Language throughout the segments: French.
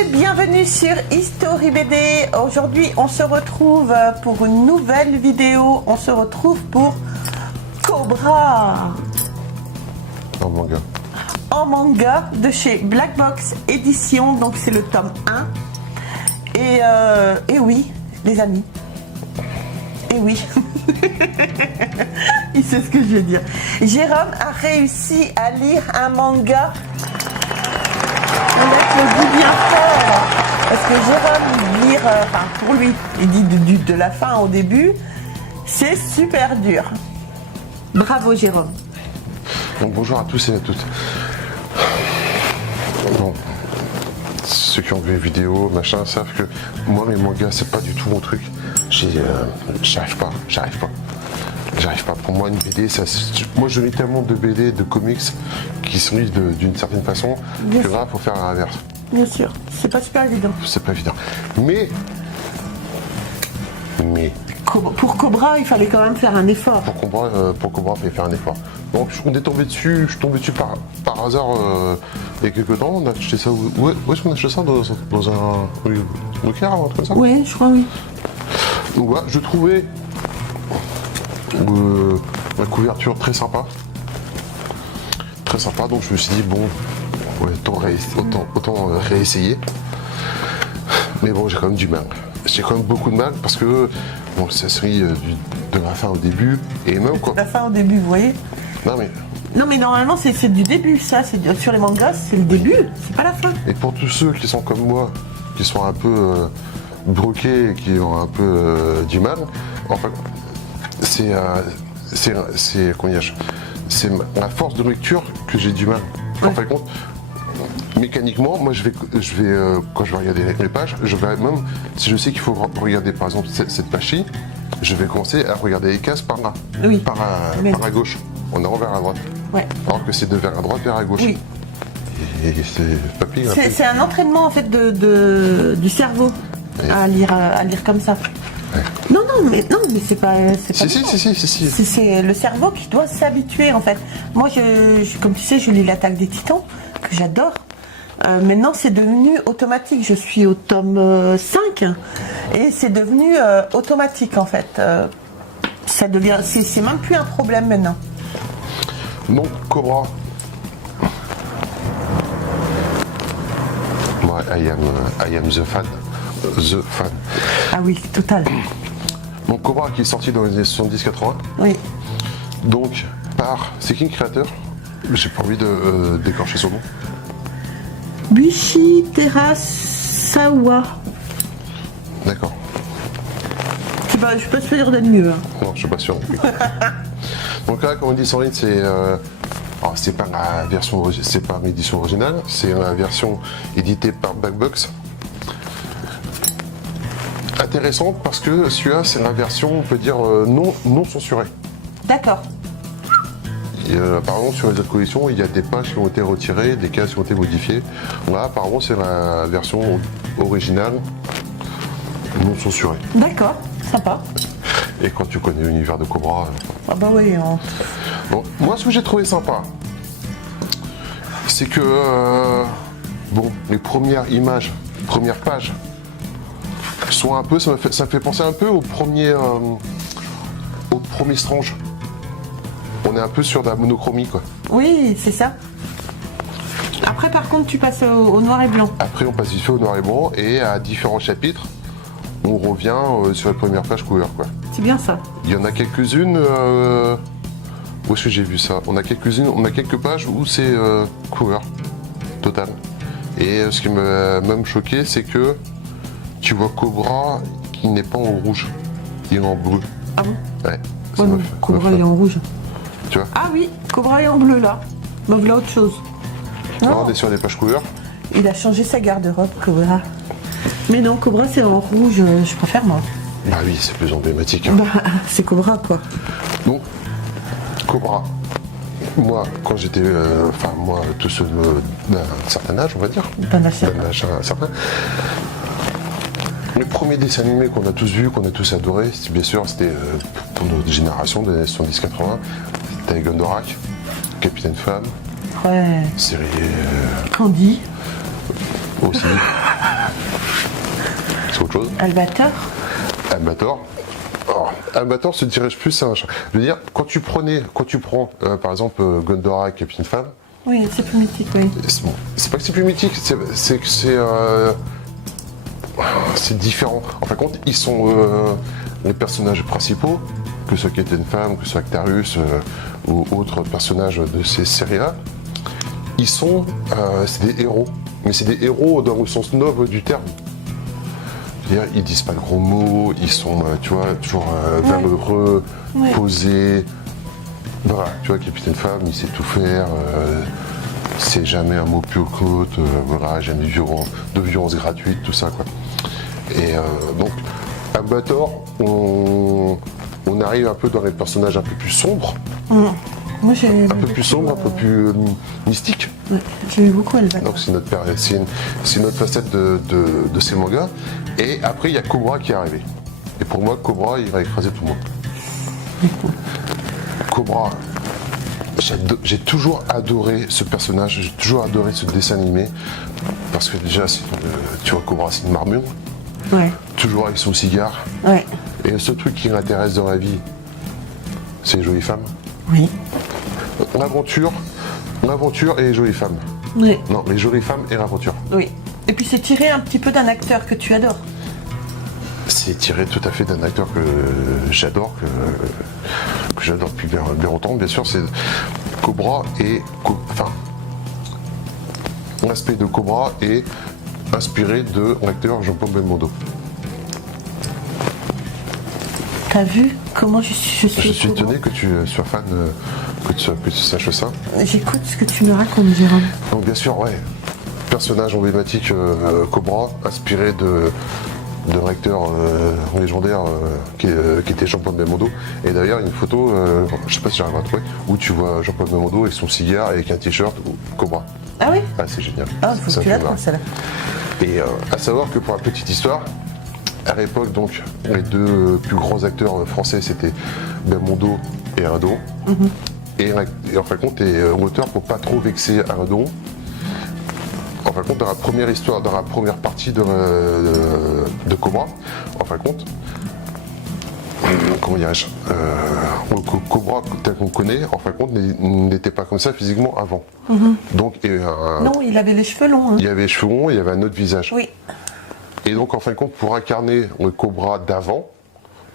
et bienvenue sur History BD. Aujourd'hui, on se retrouve pour une nouvelle vidéo. On se retrouve pour Cobra en manga de chez Black Box Édition. Donc c'est le tome 1. Et oui, les amis. Et oui. Il sait ce que je veux dire. Jérôme a réussi à lire un manga. On l'applaudit bien fort. Parce que Jérôme, lire, pour lui, il dit de la fin au début, c'est super dur. Bravo Jérôme. Donc, bonjour à tous et à toutes. Bon, ceux qui ont vu les vidéos, machin, savent que moi, les mangas, c'est pas du tout mon truc. J'arrive pas. Pour moi, une BD, moi, je lis tellement de BD, de comics qui sont lus d'une certaine façon que là, il faut faire l'inverse. Bien sûr, c'est pas super évident. C'est pas évident. Mais. Pour Cobra, il fallait quand même faire un effort. Pour Cobra, il fallait faire un effort. Donc, je suis tombé dessus par hasard il y a quelques temps. On a acheté ça. Où est-ce qu'on a acheté ça dans un Leclerc ou un truc comme ça? Oui, je crois, oui. Donc voilà, je trouvais la couverture très sympa. Très sympa, donc je me suis dit, bon, ouais, autant réessayer. Mais bon, j'ai quand même du mal. J'ai quand même beaucoup de mal parce que bon, ça serait de la fin au début et même quoi. La fin au début, vous voyez. Non mais normalement c'est du début, ça. Sur les mangas, c'est le début, c'est pas la fin. Et pour tous ceux qui sont comme moi, qui sont un peu broqués et qui ont un peu du mal, enfin, c'est la force de lecture que j'ai du mal. En fin de compte, mécaniquement, moi je vais quand je vais regarder les pages, je vais même, si je sais qu'il faut regarder par exemple cette page-ci, je vais commencer à regarder les cases par là, par la gauche, en allant vers la droite. Ouais. Alors que c'est de vers la droite vers la gauche. Oui. Et c'est un entraînement en fait du cerveau à lire comme ça. Ouais. Non mais c'est pas. Si. C'est le cerveau qui doit s'habituer en fait. Moi, comme tu sais, je lis l'Attaque des Titans que j'adore. Maintenant, c'est devenu automatique. Je suis au tome 5 et c'est devenu automatique en fait. Ça devient, c'est même plus un problème maintenant. Donc Cobra. Moi, I am the fan. Ah oui, total. Donc Cobra qui est sorti dans les années 70-80. Oui. Donc c'est qui le créateur? J'ai pas envie de d'écorcher son nom. Buichi Terasawa. D'accord. Je suis pas sûre d'être mieux. Hein. Non, je suis pas sûr. Donc là, comme on dit sur ligne, c'est pas la version, c'est pas l'édition originale, c'est la version éditée par Black Box. Intéressant parce que celui-là, c'est la version, on peut dire, non censurée. D'accord. Apparemment, sur les autres collections, il y a des pages qui ont été retirées, des cases qui ont été modifiées. Là, apparemment, c'est la version originale, non censurée. D'accord, sympa. Et quand tu connais l'univers de Cobra... Ah bah oui. Bon, moi, ce que j'ai trouvé sympa, c'est que, les premières images, premières pages, sont un peu, ça me fait penser un peu au premier Strange. On est un peu sur de la monochromie, quoi. Oui, c'est ça. Après, par contre, tu passes au noir et blanc. Après, on passe vite fait au noir et blanc, et à différents chapitres, on revient sur la première page couleur, quoi. C'est bien ça. Il y en a quelques-unes. Où est-ce que j'ai vu ça? On a quelques pages où c'est couleur totale. Et ce qui m'a même choqué, c'est que tu vois Cobra qui n'est pas en rouge, il est en bleu. Ah bon? Ouais. Cobra est en rouge. Tu vois? Ah oui, Cobra est en bleu là. Mais voilà autre chose. Non, on est sur des pages couleurs. Il a changé sa garde-robe, Cobra. Mais non, Cobra c'est en rouge, je préfère moi. Bah oui, c'est plus emblématique. Hein. Bah, c'est Cobra quoi. Donc, Cobra. Moi, quand j'étais, moi, tous ceux d'un certain âge, on va dire. D'un âge certain. Le premier dessin animé qu'on a tous vu, qu'on a tous adoré, bien sûr, c'était pour notre génération des 70-80. C'était Goldorak, Capitaine Femme. Ouais. Série. Candy. aussi. C'est autre chose. Albator. Albator. Alors, Albator se dirige plus à un chat. Je veux dire, quand tu prends par exemple Gondora, Capitaine Femme, Oui, c'est plus mythique, oui. c'est pas que c'est plus mythique, c'est que c'est différent. En fin de compte, ils sont les personnages principaux, que ce soit Capitaine Femme, que ce soit Actarus ou autres personnages de ces séries-là. Ils sont, c'est des héros, mais c'est des héros dans le sens noble du terme. C'est-à-dire, ils disent pas de gros mots, ils sont, tu vois, toujours valeureux, posés. Voilà, tu vois, Capitaine Femme, il sait tout faire, c'est jamais un mot plus côte, voilà, jamais de violence gratuite, tout ça, quoi. Et donc, Albator, on arrive un peu dans les personnages un peu plus sombres. Moi, j'ai Un peu plus sombre, un peu plus mystique. Ouais, j'aime beaucoup Albator. Donc c'est notre facette de ces mangas. Et après il y a Cobra qui est arrivé. Et pour moi Cobra il va écraser tout le monde. Cobra, j'ai toujours adoré ce personnage, j'ai toujours adoré ce dessin animé. Parce que déjà tu vois Cobra c'est une marmion. Ouais. Toujours avec son cigare. Ouais. Et le seul truc qui m'intéresse dans la vie, c'est les jolies femmes. Oui. L'aventure et les jolies femmes. Oui. Non, les jolies femmes et l'aventure. Oui. Et puis c'est tiré un petit peu d'un acteur que tu adores. C'est tiré tout à fait d'un acteur que j'adore, que j'adore depuis bien longtemps. Bien sûr, c'est Cobra et... Enfin, l'aspect de Cobra est inspiré de l'acteur Jean-Paul Belmondo. T'as vu comment je suis Je suis étonné que tu sois fan, que tu saches ça. J'écoute ce que tu me racontes, Jérôme. Donc bien sûr, ouais, personnage emblématique Cobra, inspiré d'un acteur légendaire qui était Jean-Paul Belmondo. Et d'ailleurs, une photo, je sais pas si j'arrive à trouver, où tu vois Jean-Paul Belmondo avec son cigare, avec un t-shirt Cobra. Ah oui. Ah, c'est génial. Ah, faut Ça que tu me la fait trouves, marrer. celle-là. Et à savoir que pour la petite histoire, à l'époque, donc, les deux plus grands acteurs français, c'était Belmondo et Ardon. Et en fin de compte, l'auteur, pour pas trop vexer Ardon, en fin de compte, dans la première histoire, dans la première partie de Cobra, en fin de compte, comment dirais-je, Cobra tel qu'on connaît, en fin de compte, n'était pas comme ça physiquement avant. Donc, Non, il avait les cheveux longs. Hein. il y avait les cheveux longs, il y avait un autre visage. Oui. Et donc, en fin de compte, pour incarner le Cobra d'avant,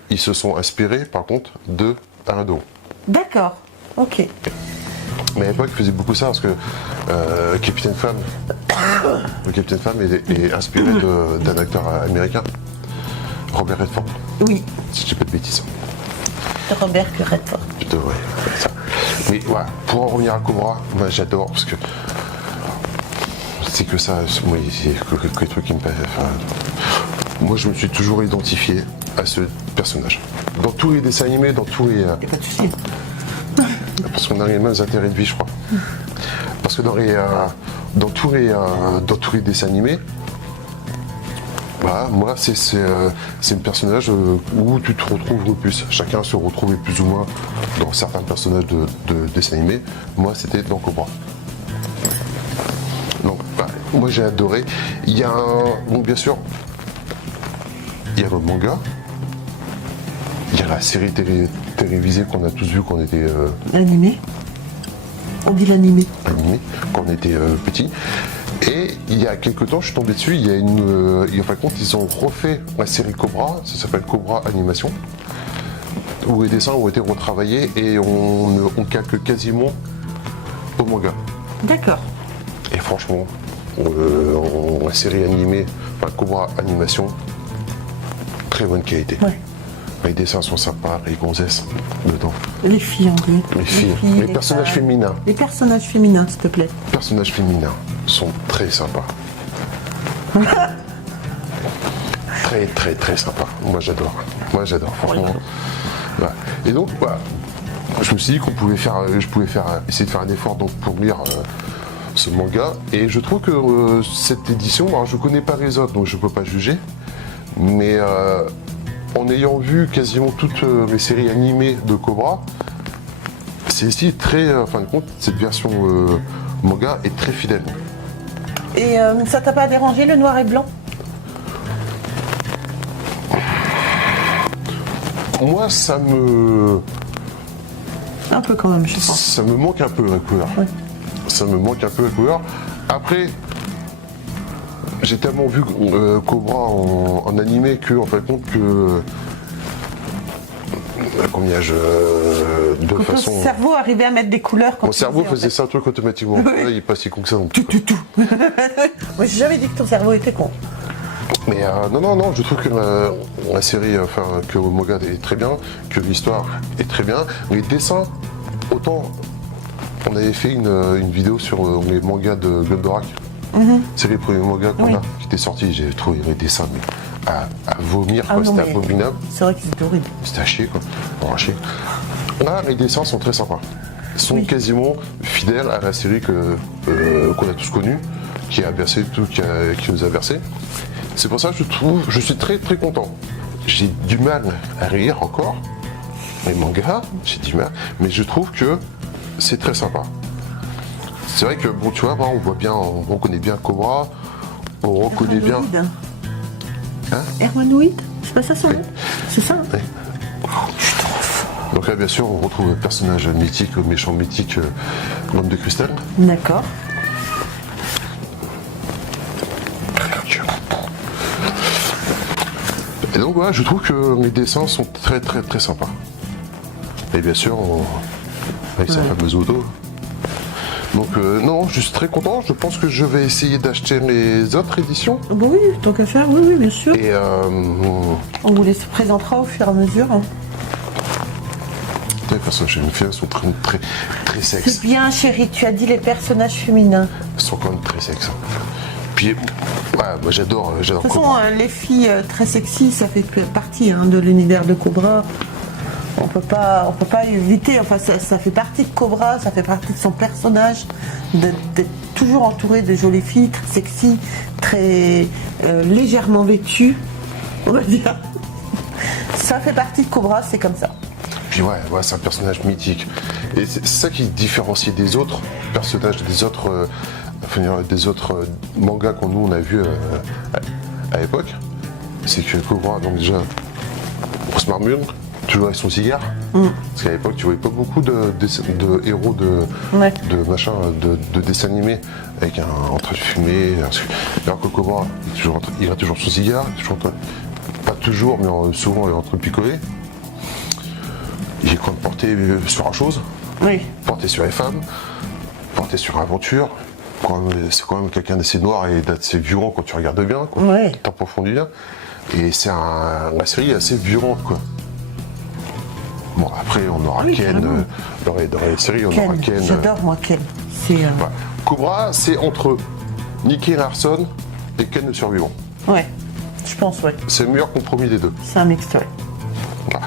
ils se sont inspirés, par contre, de Ardon. D'accord. Ok. Mais à l'époque, ils faisaient beaucoup ça parce que Capitaine Femme, le Capitaine Femme est inspiré d'un acteur américain, Robert Redford, Oui. si je dis pas de bêtises. Robert Redford. Plutôt, ouais, ça. Mais voilà, pour en revenir à Cobra, moi j'adore parce que c'est que ça, moi, c'est que les trucs qui me plaisent. Enfin, moi, je me suis toujours identifié à ce personnage. Dans tous les dessins animés, dans tous les. Y a pas de souci. Parce qu'on a les mêmes intérêts de vie, je crois. Parce que dans tous les dessins animés, voilà, moi, c'est un personnage où tu te retrouves le plus. Chacun se retrouvait plus ou moins dans certains personnages de dessins animés. Moi, c'était dans Cobra. Donc, bah, moi, j'ai adoré. Il y a donc, bien sûr, il y a le manga. Il y a la série télévisée qu'on a tous vu quand on était L'animé. On dit l'animé. animé, quand on était petit. Et il y a quelques temps, je suis tombé dessus, il y a en fin de compte, ils ont refait la série Cobra, ça s'appelle Cobra Animation, où les dessins ont été retravaillés et on calque quasiment au manga. D'accord. Et franchement, la série animée, enfin Cobra Animation, très bonne qualité. Ouais. Les dessins sont sympas, les gonzesses dedans. Les filles en vrai. Les filles, les personnages femmes. féminins. Les personnages féminins, s'il te plaît. Les personnages féminins sont très sympas. Très très très sympas. Moi j'adore. Franchement. Voilà. Et donc voilà. Je me suis dit qu'on pouvait essayer de faire un effort donc pour lire ce manga. Et je trouve que cette édition, alors je connais pas les autres donc je peux pas juger, mais en ayant vu quasiment toutes les séries animées de Cobra, c'est ici très, en fin de compte, cette version manga est très fidèle. Et ça t'a pas dérangé le noir et blanc? Moi, ça me... Un peu quand même, je pense. Ça me manque un peu la couleur. Oui. Ça me manque un peu la couleur. Après, j'ai tellement vu Cobra en animé que, en fait, compte que... Combien de Quand façon... ton cerveau arrivait à mettre des couleurs quand Mon tu cerveau faisais, en faisait fait. ça un truc automatiquement. Oui. Là, il est pas si con que ça non plus. Tout. Moi, j'ai jamais dit que ton cerveau était con. Mais non, je trouve que la série, enfin, que le manga est très bien, que l'histoire est très bien. Les dessins, autant, on avait fait une vidéo sur les mangas de Goldorak. C'est les premiers mangas qu'on a qui étaient sortis. J'ai trouvé les dessins mais à vomir, Ah quoi. non, C'était mais abominable. c'est vrai que c'était horrible. C'était à chier, quoi. Vraiment à chier. Là, les dessins sont très sympas. Ils sont quasiment fidèles à la série qu'on a tous connue, qui a bercé tout, qui nous a bercé. C'est pour ça que je suis très très content. J'ai du mal à rire encore. Les mangas, j'ai du mal, mais je trouve que c'est très sympa. C'est vrai que bon, tu vois, on voit bien, on reconnaît bien Cobra, on reconnaît bien. Hermanoïde. Hein? Hermanoïde, c'est pas ça son nom? C'est ça? Oui. Donc là, bien sûr, on retrouve le personnage mythique, le méchant mythique, l'homme de cristal. D'accord. Et donc voilà, je trouve que les dessins sont très très très sympas. Et bien sûr, avec sa fameuse auto. Donc non, je suis très content. Je pense que je vais essayer d'acheter les autres éditions. Bon, oui, tant qu'à faire, oui, bien sûr. Et On vous les présentera au fur et à mesure. Hein. les personnages féminins sont très très très C'est sexy. bien, chérie, tu as dit les personnages féminins. Ils sont quand même très sexy. Puis, ouais, moi j'adore De toute façon, Cobra. les filles très sexy, ça fait partie de l'univers de Cobra. On peut pas éviter, enfin ça fait partie de Cobra, ça fait partie de son personnage, d'être toujours entouré de jolies filles, très sexy, très légèrement vêtues, on va dire. Ça fait partie de Cobra, c'est comme ça. Puis ouais, c'est un personnage mythique. Et c'est ça qui différencie des autres personnages, des autres mangas qu'on nous on a vu à l'époque. C'est que Cobra, donc déjà, grosse marmure, toujours avec son cigare. Parce qu'à l'époque, tu voyais pas beaucoup de héros de dessins animés avec en train de fumer. Alors que Cobra, il a toujours son cigare, pas toujours, mais souvent il est en train de picoler. Il est quand même porté sur la chose, Oui. porté sur les femmes, porté sur l'aventure. C'est quand même quelqu'un d'assez noir et d'assez violent quand tu regardes bien, quand Ouais. tu t'approfondis bien. Et la série est assez violente, quoi. Bon, après, on aura Oui, Ken. carrément. Dans les séries, on aura Ken, Ken. j'adore moi Ken. C'est Ouais. Cobra, c'est entre Nicky Larson et Ken le survivant. ouais, je pense ouais. C'est le meilleur compromis des deux. C'est un mixte, ouais. Voilà.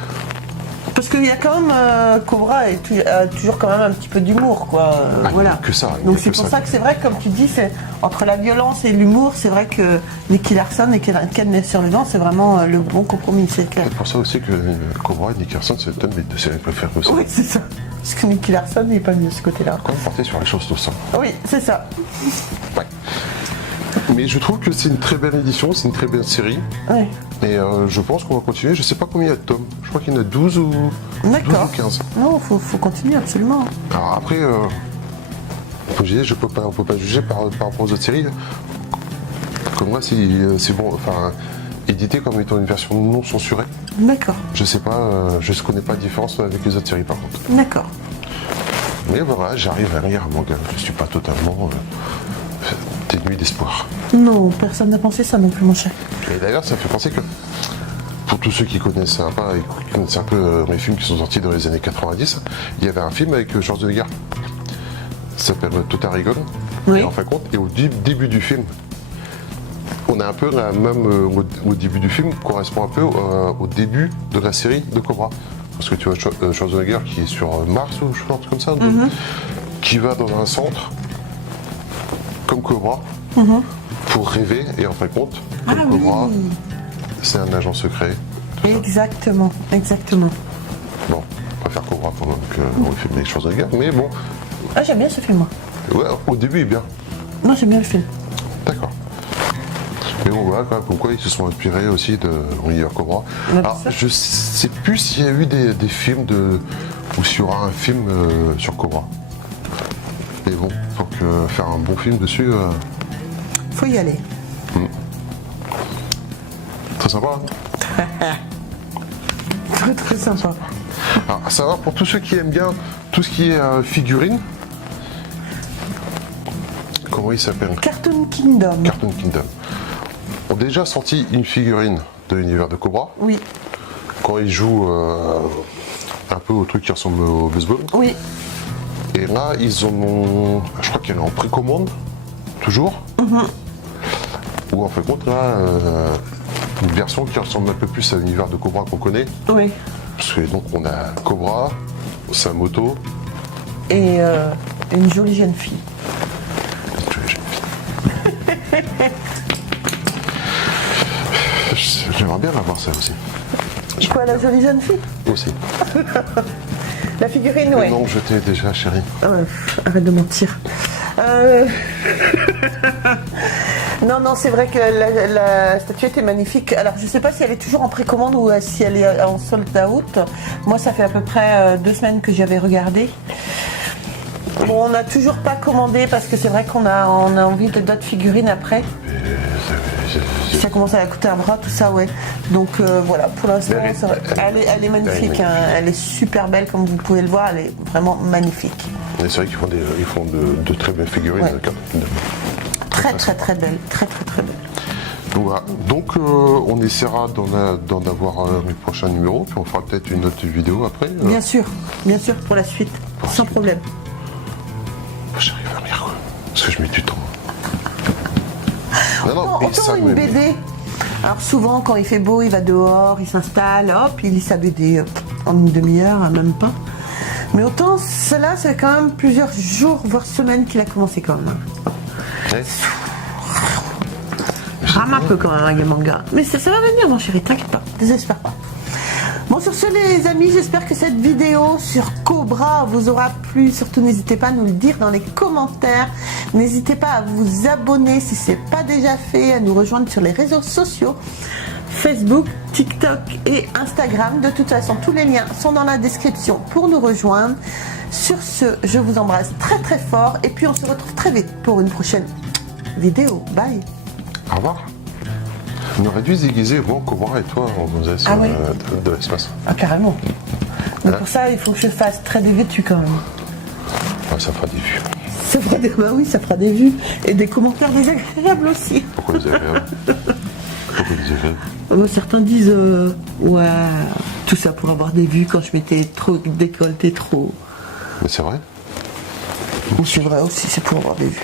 Parce qu'il y a quand même Cobra a toujours quand même un petit peu d'humour, quoi. Voilà. que ça, il y a Donc que c'est pour ça. ça que c'est vrai que, comme tu dis, c'est entre la violence et l'humour, c'est vrai que Nicky Larson et Ken sur le dent, c'est vraiment le bon compromis, c'est clair. C'est pour ça aussi que Cobra et Nicky Larson, c'est peut-être mes deux séries préférées aussi. Oui, c'est ça. Parce que Nicky Larson n'est pas mieux de ce côté-là. Quand même porté sur les choses tout ça. Oui, c'est ça. Ouais. Mais je trouve que c'est une très belle édition, c'est une très belle série. Oui. Et je pense qu'on va continuer. Je sais pas combien il y a de tomes. Je crois qu'il y en a 12 ou, 12 D'accord. ou 15. Non, faut continuer absolument. Alors après, comme je disais, on peut pas juger par rapport aux autres séries. Comme moi, c'est bon, enfin, édité comme étant une version non censurée. D'accord. Je sais pas, je ne connais pas la différence avec les autres séries par contre. D'accord. Mais voilà, j'arrive à lire un manga. Je suis pas totalement dénué d'espoir. Non, personne n'a pensé ça non plus, mon cher. Et d'ailleurs, ça me fait penser que, pour tous ceux qui connaissent un peu, les films qui sont sortis dans les années 90, il y avait un film avec Schwarzenegger. Ça s'appelle Total Recall. Oui. Et en fin de compte, et au début du film, on a un peu la même, au début du film, correspond un peu au début de la série de Cobra. Parce que tu vois Schwarzenegger qui est sur Mars ou je pense comme ça, qui va dans un centre comme Cobra pour rêver et en fin de compte, comme Ah Cobra, oui. c'est un agent secret. Exactement, exactement. Bon, on préfère Cobra quand même que le film avec Schwarzenegger, mais bon, Ah, j'aime bien ce film, moi. ouais, au début il est bien. Non, j'aime bien le film. D'accord. Mais bon, voilà, comme quoi ils se sont inspirés aussi de l'univers Cobra. Ouais, Alors, c'est ça. je sais plus s'il y a eu des films ou s'il y aura un film sur Cobra. Mais bon, faut que faire un bon film dessus, Faut y aller. très sympa. Hein. Très très sympa. Alors, à savoir, pour tous ceux qui aiment bien tout ce qui est figurines, comment il s'appelle? Cartoon Kingdom. Cartoon Kingdom. Ont déjà sorti une figurine de l'univers de Cobra, Oui, quand ils jouent un peu au truc qui ressemble au baseball. oui. Et là, ils en ont, je crois qu'elle est en précommande, toujours. Ou en fait, compte, là, une version qui ressemble un peu plus à l'univers de Cobra qu'on connaît. Oui. Parce que donc, on a Cobra, sa moto, Et une jolie jeune fille. J'aimerais bien avoir ça aussi. Quoi, la jolie jeune fille? Aussi. La figurine, ouais. Non, je t'ai déjà, chérie. Arrête de mentir. Non, non, c'est vrai que la statuette est magnifique. Alors, je sais pas si elle est toujours en précommande ou si elle est en sold out. Moi, ça fait à peu près 2 semaines que j'avais regardé. Bon, on n'a toujours pas commandé parce que c'est vrai qu'on a envie de d'autres figurines après. Ça commence à coûter un bras, tout ça, ouais. Donc voilà, pour l'instant, elle est magnifique. Hein. Elle est super belle, comme vous pouvez le voir. Elle est vraiment magnifique. Mais c'est vrai qu'ils font de très belles figurines. Ouais. Cartoon Kingdom. Très, très, très belle. Très, très, très belle. Donc, voilà. Donc, on essaiera d'en avoir les prochains numéros, puis on fera peut-être une autre vidéo après. Bien sûr, pour la suite, sans problème. J'arrive à lire, quoi. Parce que je mets du temps. Non, non, Autant une BD. Alors souvent, quand il fait beau, il va dehors, il s'installe, hop, il lit sa BD en une demi-heure, même pas. Mais autant, cela, c'est quand même plusieurs jours, voire semaines qu'il a commencé quand même. Ouais. Rame un peu quand même, les mangas. Mais ça va venir, mon chéri, t'inquiète pas, désespère pas. Bon, sur ce, les amis, j'espère que cette vidéo sur Cobra vous aura plu. Surtout, n'hésitez pas à nous le dire dans les commentaires. N'hésitez pas à vous abonner si ce n'est pas déjà fait, à nous rejoindre sur les réseaux sociaux, Facebook, TikTok et Instagram. De toute façon, tous les liens sont dans la description pour nous rejoindre. Sur ce, je vous embrasse très très fort et puis on se retrouve très vite pour une prochaine vidéo. Bye. Au revoir. On aurait dû se déguiser, bon, Cobra et toi, on faisait sur oui. de l'espace. Ah, carrément. Mais pour ça, il faut que je fasse très dévêtu quand même. Ouais, ça fera des vues. Ça fera des... Bah oui, ça fera des vues et des commentaires désagréables aussi. Pourquoi désagréable? Pourquoi désagréable? Certains disent ouais, tout ça pour avoir des vues quand je m'étais trop décolleté trop. Mais c'est vrai. Ou c'est vrai aussi, c'est pour avoir des vues.